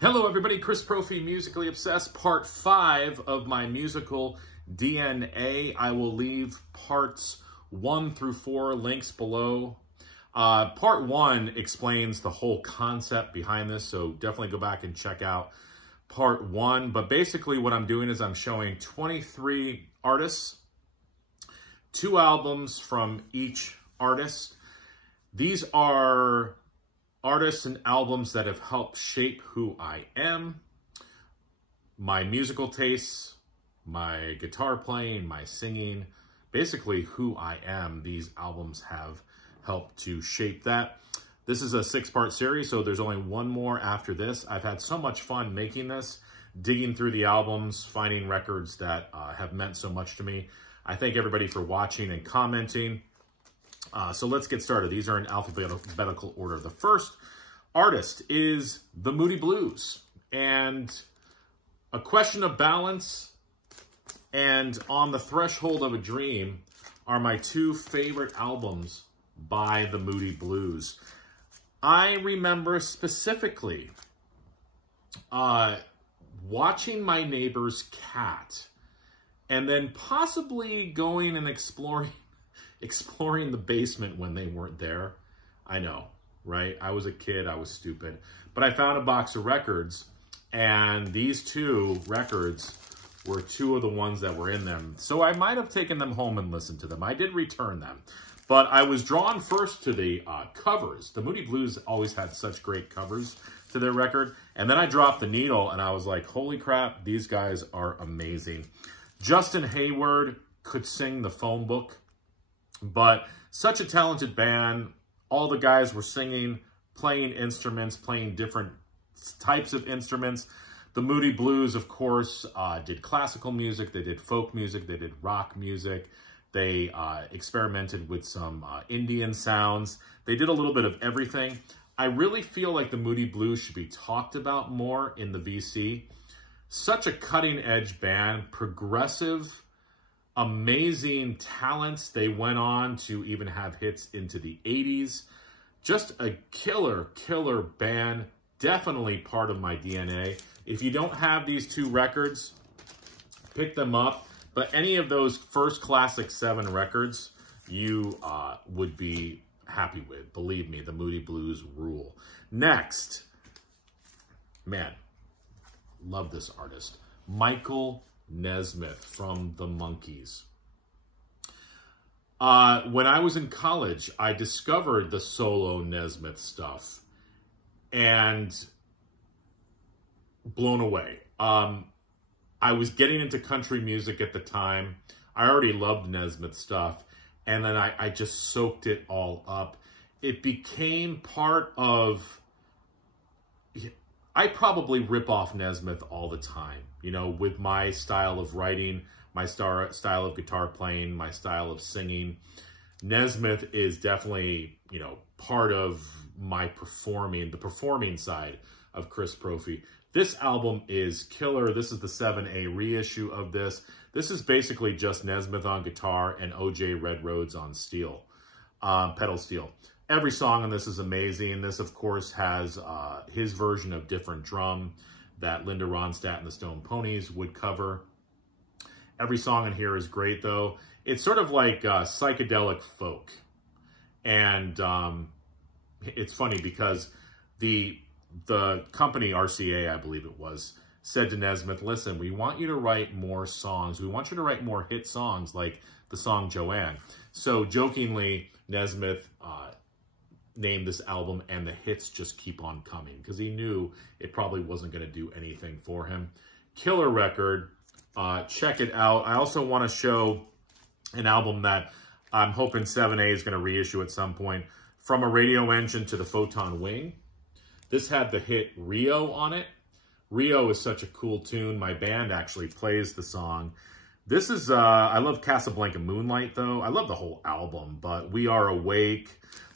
Hello everybody, Chris Profi, Musically Obsessed, part 5 of my musical DNA. I will leave parts 1 through 4 links below. Part 1 explains the whole concept behind this, so definitely go back and check out part 1. But basically what I'm doing is I'm showing 23 artists, 2 albums from each artist. These are artists and albums that have helped shape who I am, my musical tastes, my guitar playing, my singing, basically who I am. These albums have helped to shape that. This is a 6-part series, so there's only one more after this. I've had so much fun making this, digging through the albums, finding records that have meant so much to me. I thank everybody for watching and commenting. So let's get started. These are in alphabetical order. The first artist is the Moody Blues, and A Question of Balance and On the Threshold of a Dream are my 2 favorite albums by the Moody Blues. I remember specifically watching my neighbor's cat and then possibly going and exploring the basement when they weren't there. I know, right? I was a kid, I was stupid. But I found a box of records, and these 2 records were 2 of the ones that were in them. So I might have taken them home and listened to them. I did return them. But I was drawn first to the covers. The Moody Blues always had such great covers to their record. And then I dropped the needle, and I was like, holy crap, these guys are amazing. Justin Hayward could sing the phone book. But such a talented band. All the guys were singing, playing instruments, playing different types of instruments. The Moody Blues, of course, did classical music. They did folk music. They did rock music. They experimented with some Indian sounds. They did a little bit of everything. I really feel like the Moody Blues should be talked about more in the VC. Such a cutting-edge band, progressive, amazing talents. They went on to even have hits into the 80s. Just a killer band. Definitely part of my DNA. If you don't have these 2 records, pick them up. But any of those first classic 7 records, you would be happy with. Believe me, the Moody Blues rule. Next, man, love this artist. Michael Nesmith from the Monkees. When I was in college, I discovered the solo Nesmith stuff and blown away. I was getting into country music at the time. I already loved Nesmith stuff, and then I just soaked it all up. It became part of... I probably rip off Nesmith all the time, you know, with my style of writing, my style of guitar playing, my style of singing. Nesmith is definitely, you know, part of my performing, the performing side of Chris Profi. This album is killer. This is the 7A reissue of this. This is basically just Nesmith on guitar and OJ Red Rhodes on steel, pedal steel. Every song on this is amazing. This, of course, has his version of Different Drum that Linda Ronstadt and the Stone Ponies would cover. Every song in here is great, though. It's sort of like psychedelic folk. And it's funny because the company, RCA, I believe it was, said to Nesmith, listen, we want you to write more songs. We want you to write more hit songs like the song Joanne. So jokingly, Nesmith named this album And the Hits Just Keep On Coming, because he knew it probably wasn't going to do anything for him. Killer record. Check it out. I also want to show an album that I'm hoping 7A is going to reissue at some point. From a Radio Engine to the Photon Wing. This had the hit Rio on it. Rio is such a cool tune. My band actually plays the song. This is, I love Casablanca Moonlight, though. I love the whole album, but We Are Awake.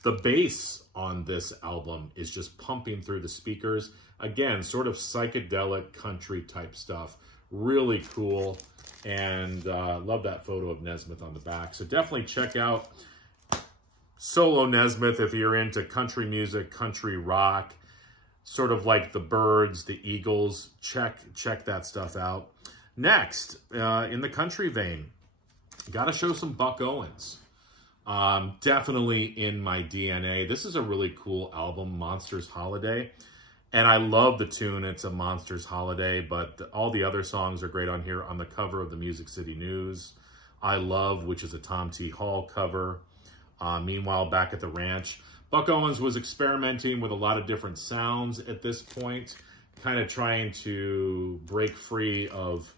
The bass on this album is just pumping through the speakers. Again, sort of psychedelic country type stuff. Really cool. And love that photo of Nesmith on the back. So definitely check out Solo Nesmith if you're into country music, country rock. sort of like the Byrds, the Eagles. Check that stuff out. Next, in the country vein, got to show some Buck Owens. Definitely in my DNA. This is a really cool album, Monsters Holiday. And I love the tune. It's a Monsters Holiday, but all the other songs are great on here. On the cover of the Music City News, I Love, which is a Tom T. Hall cover. Meanwhile, Back at the Ranch, Buck Owens was experimenting with a lot of different sounds at this point, kind of trying to break free of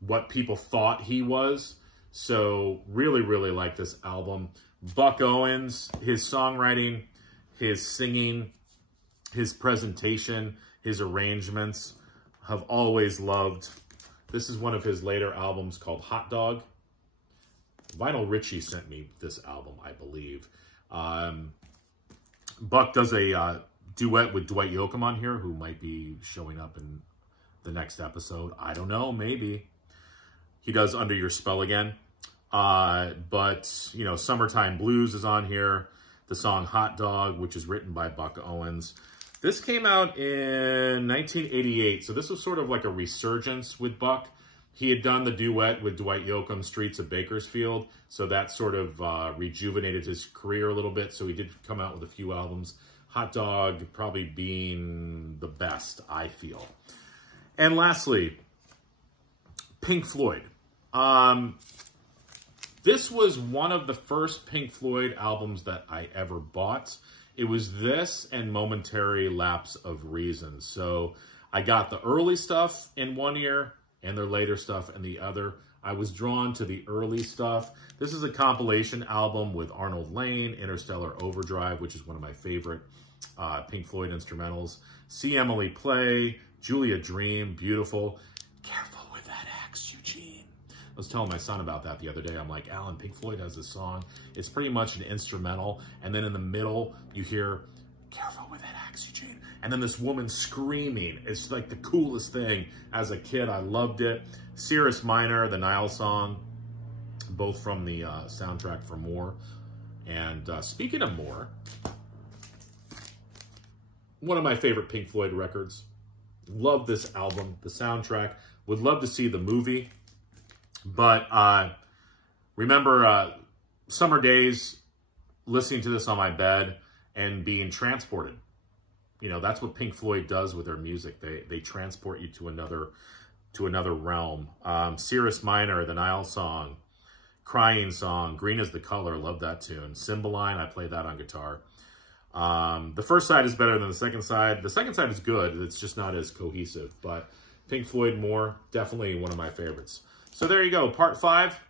what people thought he was. So really, really like this album. Buck Owens, his songwriting, his singing, his presentation, his arrangements, have always loved. This is one of his later albums called Hot Dog. Vinyl Richie sent me this album, I believe. Buck does a duet with Dwight Yoakam on here, who might be showing up in the next episode. I don't know, maybe. He does Under Your Spell Again. But, you know, Summertime Blues is on here. The song Hot Dog, which is written by Buck Owens. This came out in 1988, so this was sort of like a resurgence with Buck. He had done the duet with Dwight Yoakam, Streets of Bakersfield, so that sort of rejuvenated his career a little bit, so he did come out with a few albums. Hot Dog probably being the best, I feel. And lastly, Pink Floyd. This was one of the first Pink Floyd albums that I ever bought. It was this and Momentary Lapse of Reason. So I got the early stuff in one ear and their later stuff in the other. I was drawn to the early stuff. This is a compilation album with Arnold Layne, Interstellar Overdrive, which is one of my favorite Pink Floyd instrumentals. See Emily Play, Julia Dream, beautiful. Careful with that axe, Eugene. I was telling my son about that the other day. I'm like, Alan, Pink Floyd has this song. It's pretty much an instrumental. And then in the middle, you hear, careful with that axe, Eugene. And then this woman screaming. It's like the coolest thing. As a kid, I loved it. Cirrus Minor, the Nile song, both from the soundtrack for More. And speaking of More, one of my favorite Pink Floyd records. Love this album, the soundtrack. Would love to see the movie. But remember summer days, listening to this on my bed and being transported. You know, that's what Pink Floyd does with their music. They transport you to another realm. Cirrus Minor, the Nile song, Crying Song, Green is the Color, love that tune. Cymbeline, I played that on guitar. The first side is better than the second side. The second side is good. It's just not as cohesive. But Pink Floyd More, definitely one of my favorites. So there you go, part 5.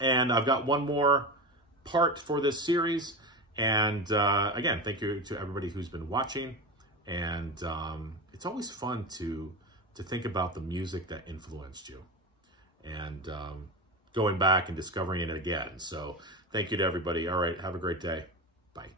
And I've got one more part for this series. And again, thank you to everybody who's been watching. And it's always fun to think about the music that influenced you. And going back and discovering it again. So thank you to everybody. All right, have a great day. Bye.